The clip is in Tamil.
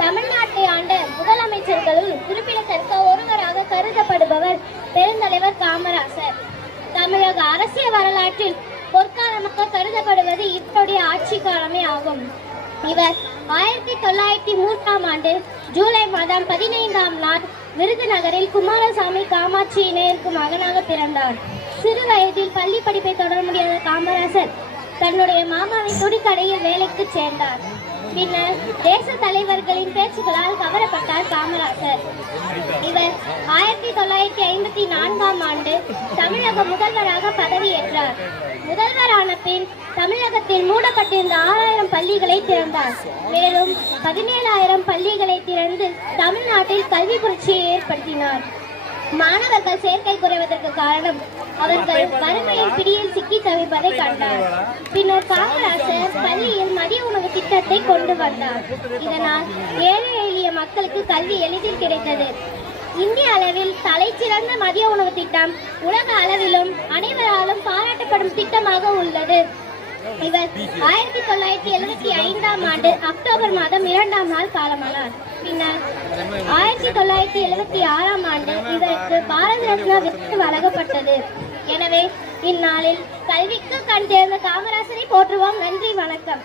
தமிழ்நாட்டை ஆண்ட முதலமைச்சர்களுள் குறிப்பிடத்தக்க ஒருவராக கருதப்படுபவர் பெருந்தலைவர் காமராசர். தமிழக அரசியல் வரலாற்றில் பொற்காலமாக கருதப்படுவது இவருடைய ஆட்சி காலமே ஆகும். இவர் 1903ஆம் ஆண்டு ஜூலை மாதம் 15ஆம் நாள் விருதுநகரில் குமாரசாமி காமாட்சி இணையருக்கு மகனாக பிறந்தார். சிறு வயதில் பள்ளி படிப்பை தொடர முடியாத காமராசர் தன்னுடைய மாமாவின் துணிக்கடையில் வேலைக்கு சேர்ந்தார். பின்னர் தேச தலைவர்களின் பேச்சுகளால் கவரப்பட்டார் காமராசர். இவர் 1954ஆம் ஆண்டு தமிழக முதல்வராக பதவியேற்றார். முதல்வரான பின் தமிழகத்தில் மூடப்பட்டிருந்த 6000 பள்ளிகளை திறந்தார். மேலும் 17,000 பள்ளிகளை திறந்து தமிழ்நாட்டில் கல்வி புரட்சியை ஏற்படுத்தினார். மாணவர்கள் சேர்க்கை குறைவதற்கு காரணம் அவர்கள் வறுமையின் பிடியில் சிக்கி தவிப்பதை கண்டார். பின்னர் காமராசர் பள்ளியில் மதிய உணவு திட்டத்தை கொண்டு வந்தார். இதனால் ஏழை எளிய மக்களுக்கு கல்வி எளிதில் கிடைத்தது. இந்திய அளவில் தலைச்சிறந்த மதிய உணவு திட்டம் உலக அளவிலும் அனைவராலும் பாராட்டப்படும் திட்டமாக உள்ளது. இவர் 1975ஆம் ஆண்டு அக்டோபர் மாதம் 2ஆம் நாள் காலமானார். பின்னர் 1976ஆம் ஆண்டு இவருக்கு பாரத ரத்னா விருது வழங்கப்பட்டது. எனவே இந்நாளில் கல்விக்கு கண் தேர்ந்த காமராசரை போற்றுவோம். நன்றி, வணக்கம்.